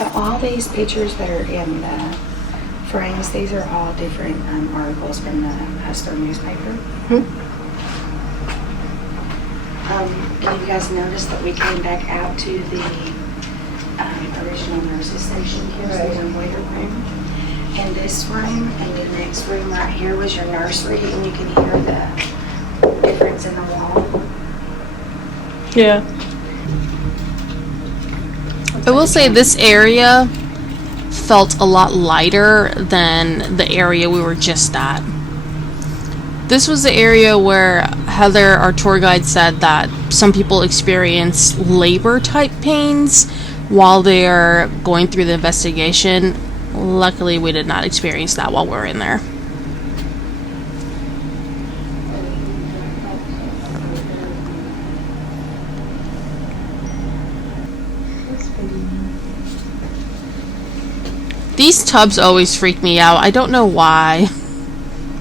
So all these pictures that are in the frames, these are all different articles from the Hustler newspaper. And you guys notice that we came back out to the original nurses station here, so there's a waiting room. And this room and the next room right here was your nursery, and you can hear the difference in the wall. Yeah. I will say this area felt a lot lighter than the area we were just at. This was the area where Heather, our tour guide, said that some people experience labor type pains while they're going through the investigation. Luckily, we did not experience that while we were in there. These tubs always freak me out. I don't know why,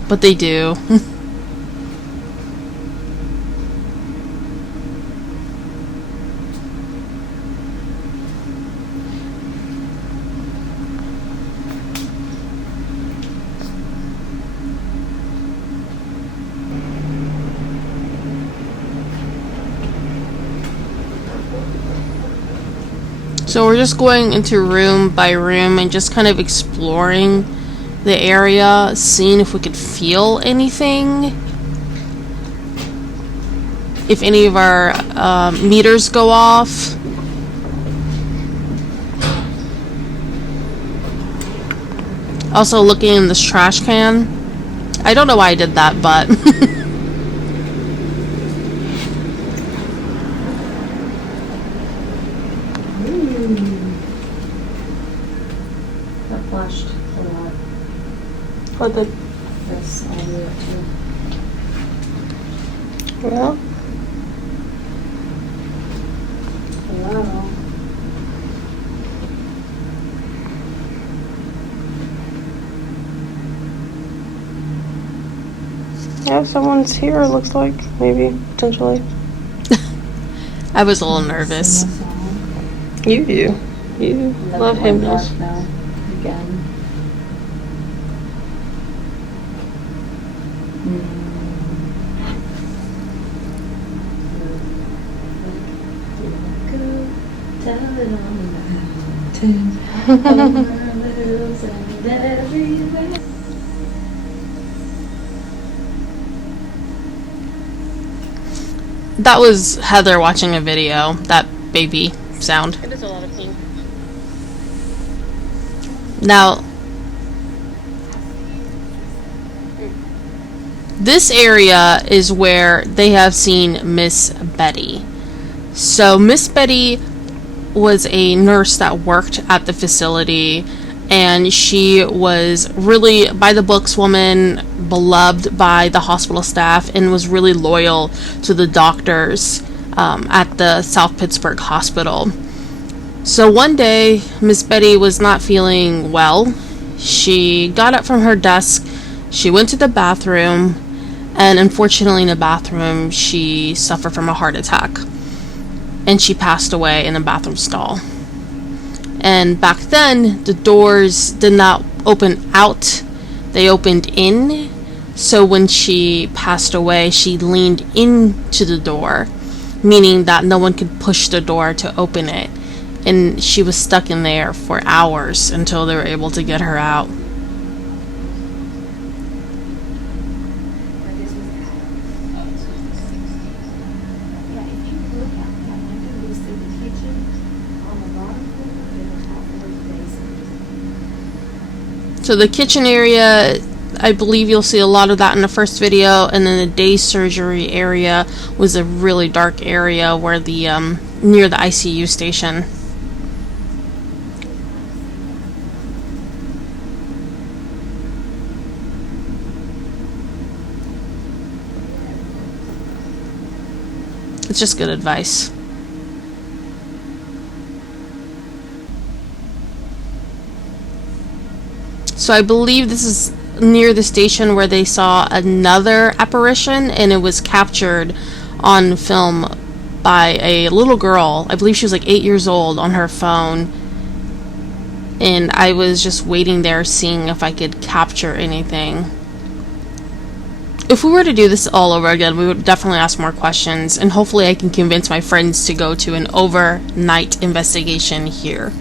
but they do. So we're just going into room by room and just kind of exploring the area, seeing if we could feel anything. If any of our meters go off. Also looking in this trash can. I don't know why I did that, but... That flushed a lot. What the... That's all the way up to. Well... Hello. Yeah, someone's here, it looks like. Maybe, potentially. I was a little nervous. You do. You love hymnals. Again. Tell it on the mountain, over the hills and everywhere. That was Heather watching a video. That baby sound. It is a lot of pink. Now, this area is where they have seen Miss Betty. So Miss Betty was a nurse that worked at the facility, and she was really by the books woman, beloved by the hospital staff, and was really loyal to the doctors at the South Pittsburg Hospital. So one day, Miss Betty was not feeling well. She got up from her desk, she went to the bathroom, and unfortunately in the bathroom, she suffered from a heart attack. And she passed away in the bathroom stall. And back then, the doors did not open out, they opened in. So when she passed away, she leaned into the door, meaning that no one could push the door to open it. And she was stuck in there for hours until they were able to get her out. So the kitchen area, I believe you'll see a lot of that in the first video, and then the day surgery area was a really dark area where the near the ICU station. It's just good advice. So I believe this is near the station where they saw another apparition, and it was captured on film by a little girl. I believe she was like 8 years old on her phone. and I was just waiting there seeing if I could capture anything. If we were to do this all over again, we would definitely ask more questions, and hopefully I can convince my friends to go to an overnight investigation here.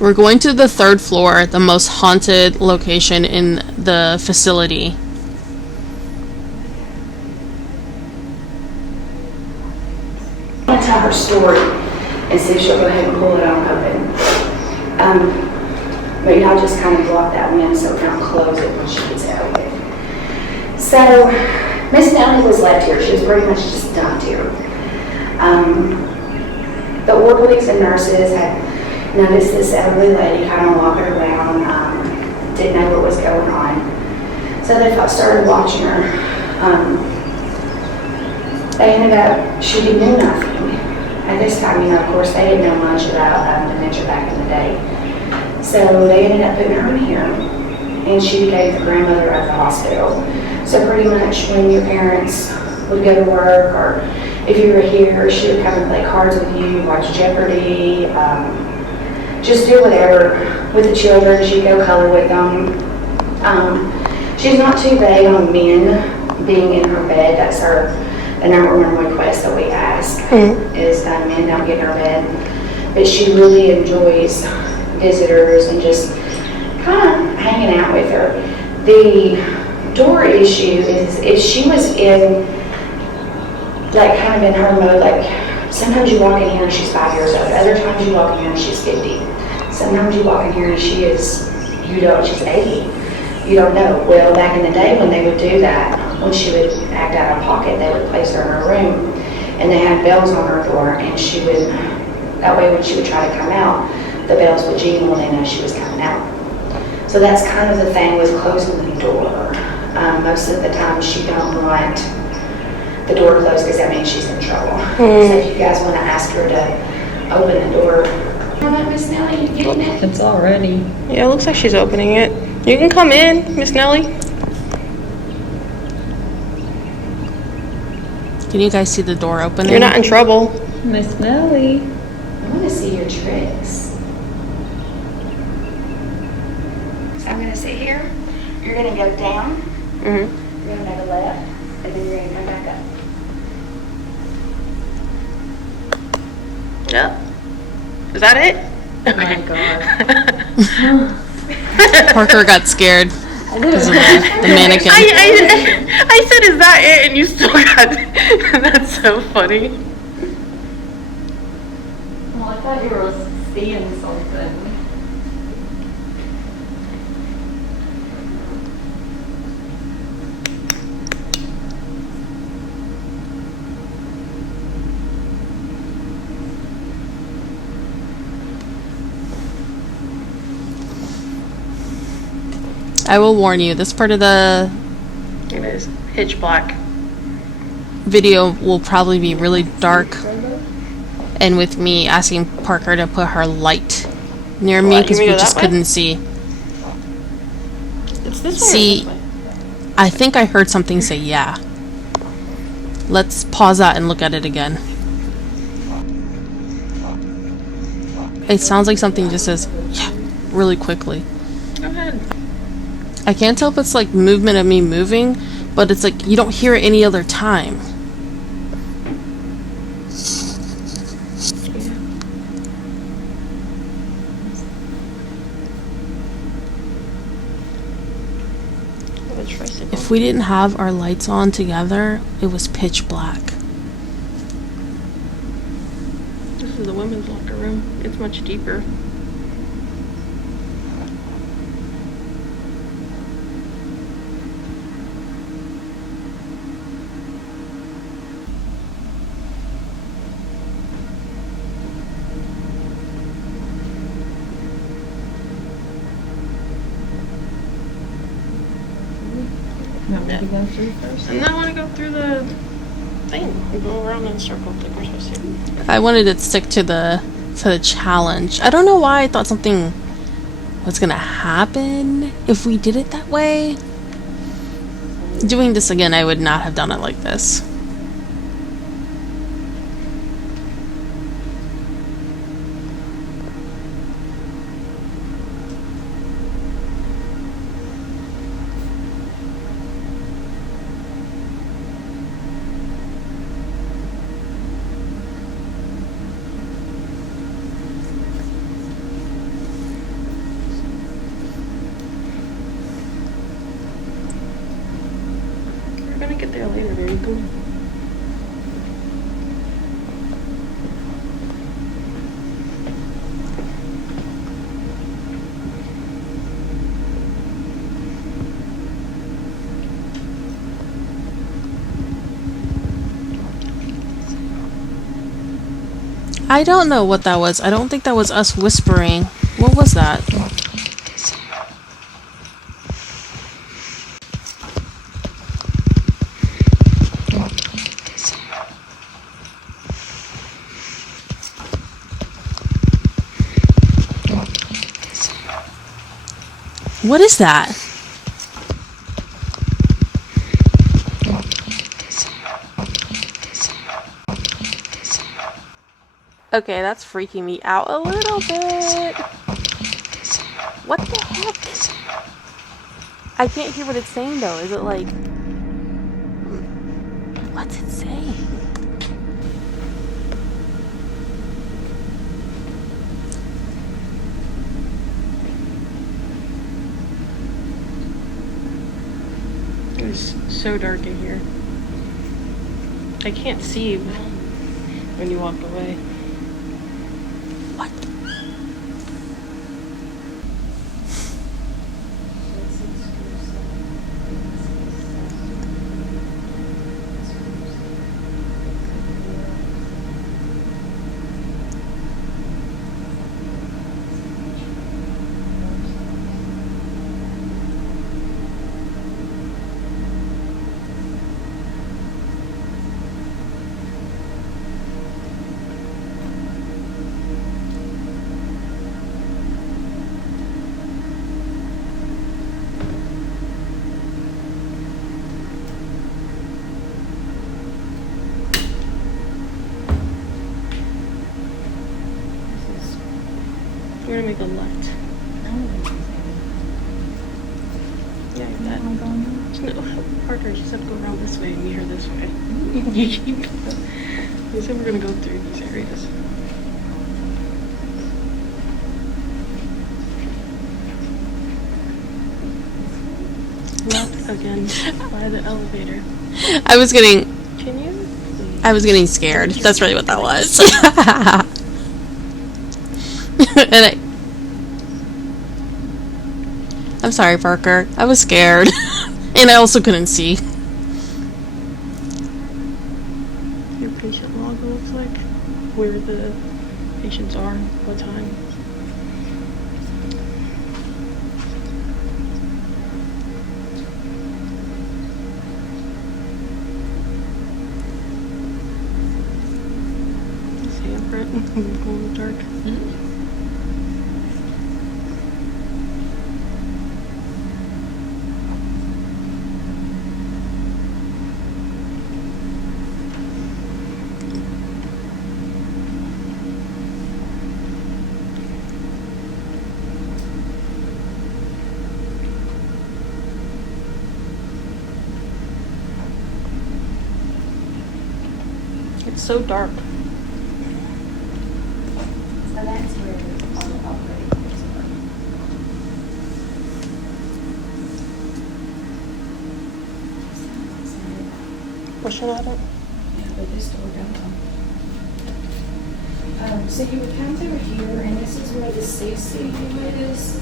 We're going to the 3rd floor, the most haunted location in the facility. I'm going to tell her story and see if she'll go ahead and pull it on open. But y'all just kind of block that window so we don't close it when she gets out of it. So, Miss Nellie was left here. She was pretty much just dumped here. The orthopedics and nurses had noticed this elderly lady kind of walking around, didn't know what was going on. So they started watching her. They ended up, she knew nothing. At this time, you know, of course, they didn't know much about dementia back in the day. So they ended up putting her in here, and she became the grandmother of the hospital. So pretty much when your parents would go to work, or if you were here, she would come and play cards with you, watch Jeopardy, just do whatever with the children. She'd go color with them. She's not too vague on men being in her bed. That's the number one request that we ask, is men don't get in her bed. But she really enjoys visitors and just kind of hanging out with her. The door issue is if she was in, like, kind of in her mode, like, sometimes you walk in here and she's 5 years old, other times you walk in here and she's 50. Sometimes you walk in here and she's 80. You don't know. Well, back in the day when they would do that, when she would act out of pocket, they would place her in her room, and they had bells on her door, and she would, that way when she would try to come out, the bells would jingle and they know she was coming out. So that's kind of the thing with closing the door. Most of the time she don't want the door closed because that means she's in trouble. So if you guys want to ask her to open the door. How about Miss Nellie? You getting it? It's already. Yeah, it looks like she's opening it. You can come in, Miss Nellie. Can you guys see the door opening? You're not in trouble. Miss Nellie. I want to see your tricks. So I'm going to sit here. You're going to go down. You're going to go left. And then you're going to come back up. Yep. Is that it? Oh my god. Parker got scared because of the mannequin. I said, is that it? And you still got that's so funny. Well, I thought you were seeing something. I will warn you, this part of the It is pitch black. video will probably be really dark, and with me asking Parker to put her light near me because we just couldn't see. It's this way. See, or this way? I think I heard something say yeah. Let's pause that and look at it again. It sounds like something just says yeah really quickly. Go ahead. I can't tell if it's like movement of me moving, but it's like you don't hear it any other time. If we didn't have our lights on together, it was pitch black. This is the women's locker room. It's much deeper. You want me to go through first? And then I want to go through the thing and go around in a circle like we're supposed to. I wanted to stick to the challenge. I don't know why I thought something was gonna happen if we did it that way. Doing this again, I would not have done it like this. Come I don't know what that was. I don't think that was us whispering. What was that? What is that? Okay, that's freaking me out a little bit. What the heck? I can't hear what it's saying though. Is it like... What's it saying? It's so dark in here. I can't see when you walk away. What? We're gonna make a left. Yeah, that. No, Parker, you said go around this way and meet her this way. You keep going. You said we're gonna go through these areas. Left again by the elevator. I was getting... Can you? I was getting scared. That's really what that was. And I'm sorry, Parker. I was scared. And I also couldn't see. Your patient log looks like where the patients are, what time. See up right glow in the dark. It's so dark. So that's where all the operating rooms are. Pushing at it. Yeah, but this door don't. So you would come through here, and this is where the CC is.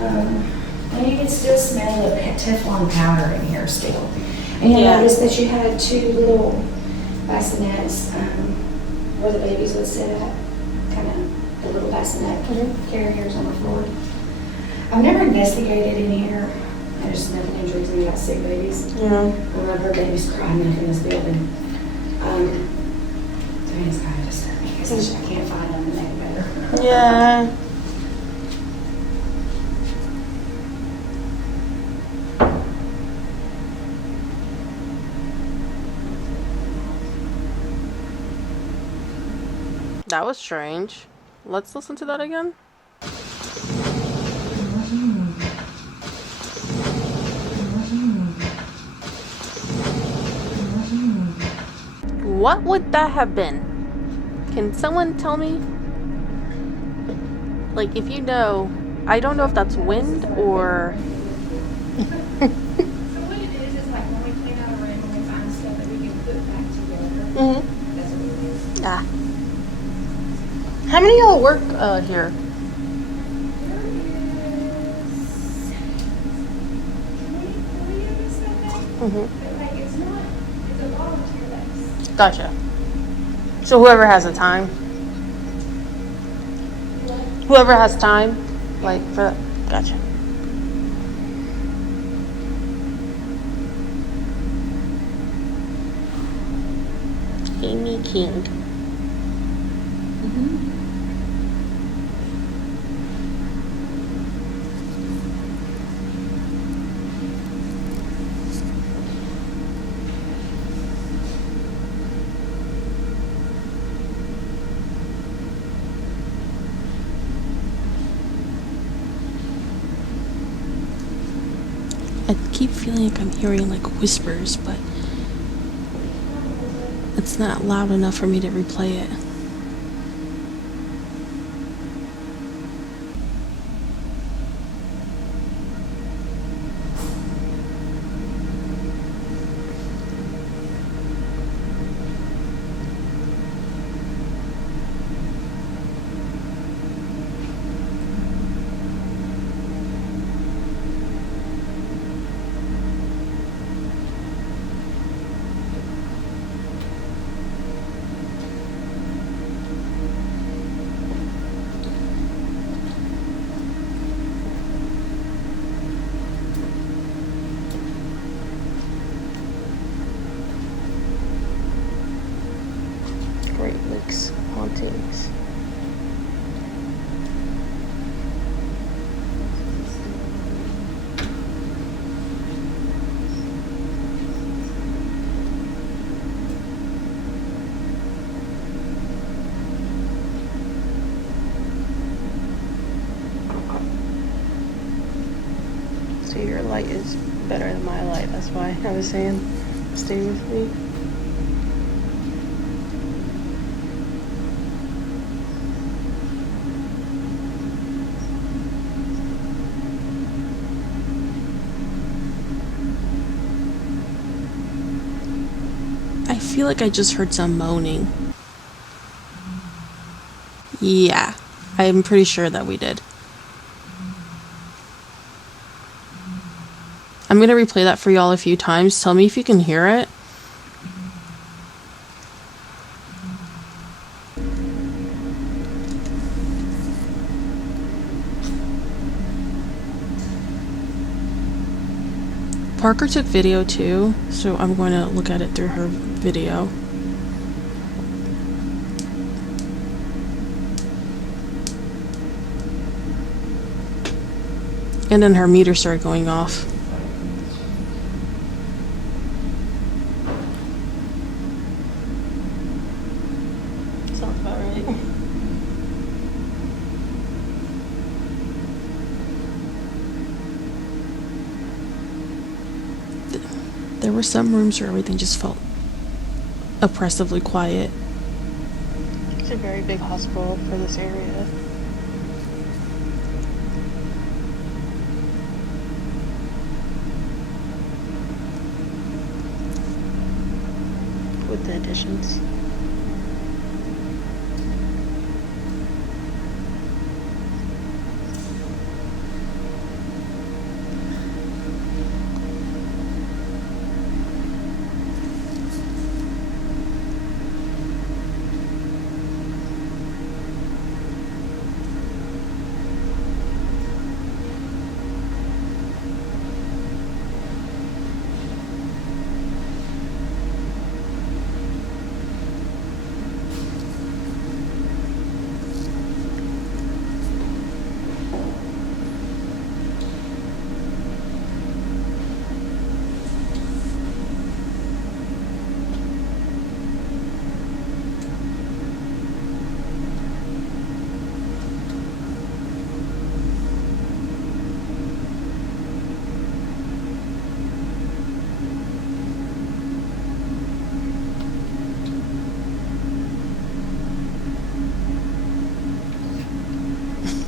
And you can still smell the Teflon powder in here still. And you'll Yeah. notice that you had two little bassinets where the babies would sit at, kind of the little bassinet carriers on the floor. I've never investigated in here. There's nothing injuries and we got sick babies. Yeah. I've never heard babies cry enough in this building. I mean, it's kind of disturbing because I can't find them to make it better. Yeah. That was strange. Let's listen to that again. What would that have been? Can someone tell me? Like, if you know, I don't know if that's wind or... So what it is like when we clean out a room and we find stuff that we Yeah. How many of y'all work here? Gotcha. So whoever has the time. Whoever has time, like for that. Gotcha. Amy King. I keep feeling like I'm hearing like whispers, but it's not loud enough for me to replay it. Great Lakes hauntings. So your light is better than my light. That's why I was saying stay with me. I feel like I just heard some moaning. Yeah, I'm pretty sure that we did. I'm gonna replay that for y'all a few times. Tell me if you can hear it. Parker took video too, so I'm going to look at it through her video. And then her meter started going off. Sounds about right. There were some rooms where everything just felt oppressively quiet. It's a very big hospital for this area. With the additions.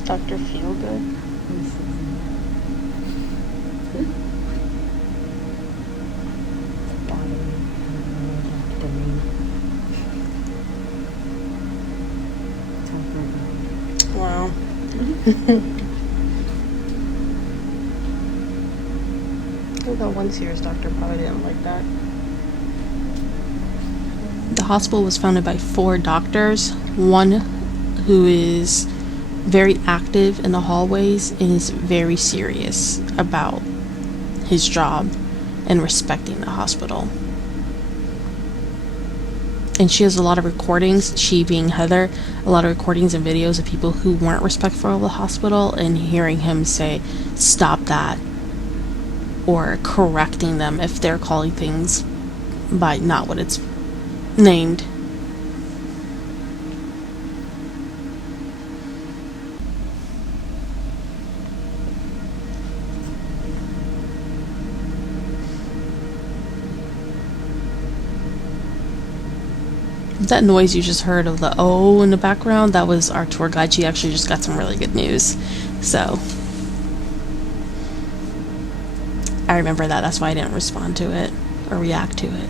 Dr. Feelgood. That one serious doctor probably didn't like that. The hospital was founded by 4 doctors, one who is very active in the hallways and is very serious about his job and respecting the hospital. And she has a lot of recordings, she being Heather, a lot of recordings and videos of people who weren't respectful of the hospital and hearing him say, stop that, or correcting them if they're calling things by not what it's named. That noise you just heard of the O in the background, that was our tour guide. She actually just got some really good news. So I remember that. That's why I didn't respond to it or react to it.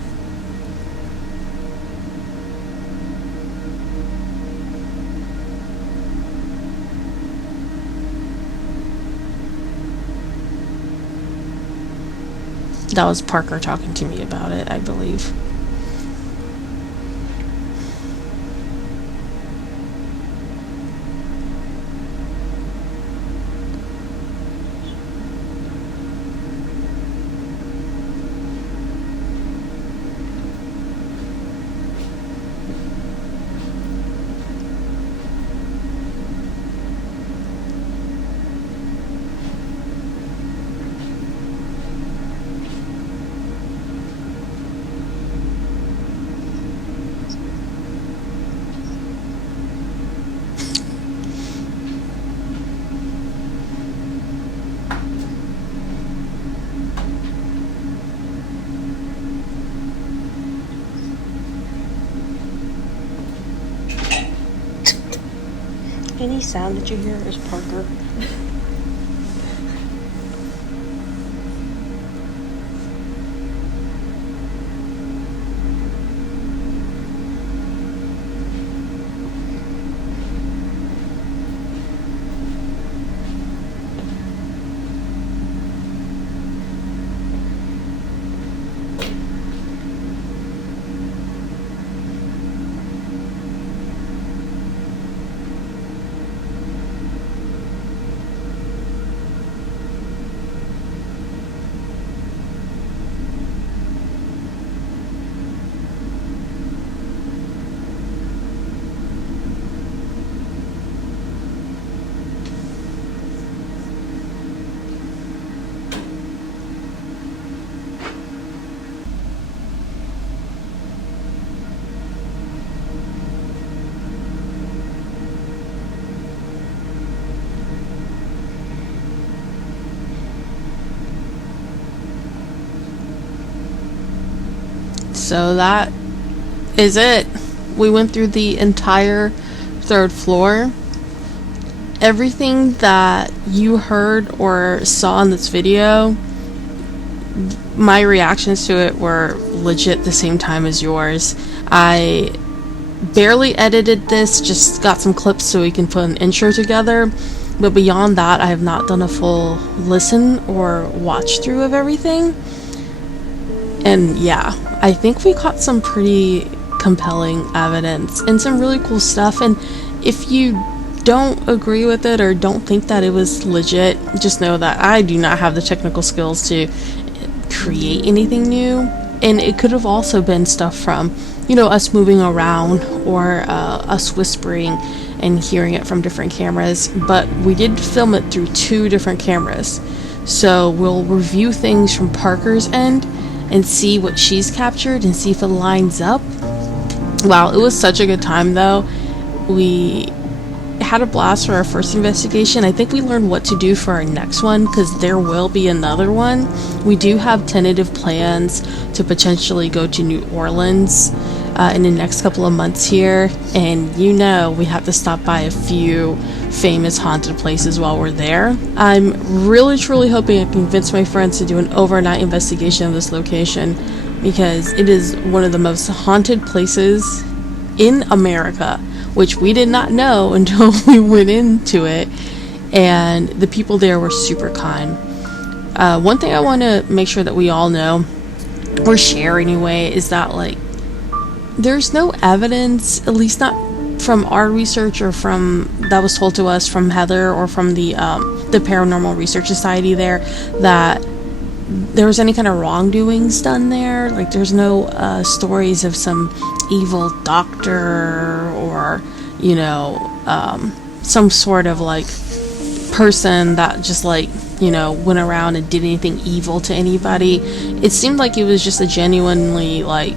That was Parker talking to me about it, I believe. Any sound that you hear is Parker. So that is it. We went through the entire 3rd floor. Everything that you heard or saw in this video, my reactions to it were legit the same time as yours. I barely edited this, just got some clips so we can put an intro together. But beyond that, I have not done a full listen or watch through of everything. And yeah, I think we caught some pretty compelling evidence and some really cool stuff. And if you don't agree with it or don't think that it was legit, just know that I do not have the technical skills to create anything new. And it could have also been stuff from, you know, us moving around or us whispering and hearing it from different cameras. But we did film it through 2 different cameras. So we'll review things from Parker's end and see what she's captured and see if it lines up. Wow, it was such a good time though. We had a blast for our first investigation. I think we learned what to do for our next one, because there will be another one. We do have tentative plans to potentially go to New Orleans in the next couple of months here, and you know we have to stop by a few famous haunted places while we're there. I'm really truly hoping I can convince my friends to do an overnight investigation of this location, because it is one of the most haunted places in America, which we did not know until we went into it. and the people there were super kind. One thing I want to make sure that we all know, or share anyway, is that like there's no evidence, at least not from our research or from that was told to us from Heather or from the Paranormal Research Society there, that there was any kind of wrongdoings done there. Like there's no stories of some evil doctor or some sort of like person that just like went around and did anything evil to anybody. It seemed like it was just a genuinely like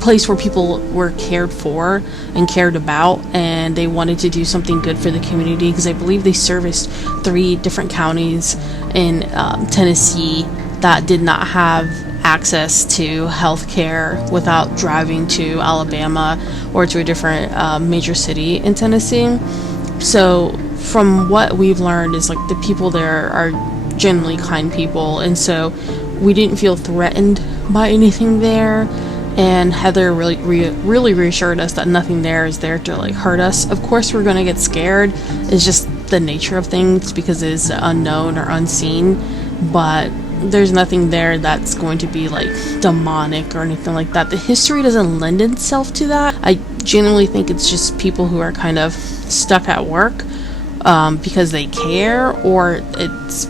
place where people were cared for and cared about, and they wanted to do something good for the community, because I believe they serviced 3 different counties in Tennessee that did not have access to health care without driving to Alabama or to a different major city in Tennessee. So from what we've learned is like the people there are generally kind people, and so we didn't feel threatened by anything there. And Heather really reassured us that nothing there is there to like hurt us. Of course we're going to get scared. It's just the nature of things because it is unknown or unseen, but there's nothing there that's going to be like demonic or anything like that. The history doesn't lend itself to that. I genuinely think it's just people who are kind of stuck at work because they care, or it's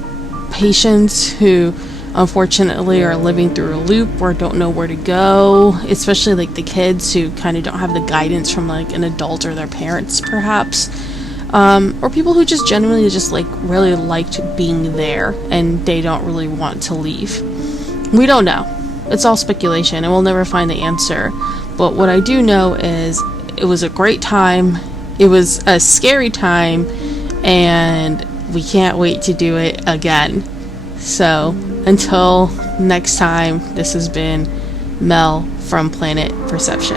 patients who unfortunately are living through a loop or don't know where to go, especially like the kids who kind of don't have the guidance from like an adult or their parents perhaps, or people who just genuinely just like really liked being there and they don't really want to leave. We don't know. It's all speculation and we'll never find the answer. But what I do know is it was a great time, it was a scary time, and we can't wait to do it again. So until next time, this has been Mel from Planet Perception.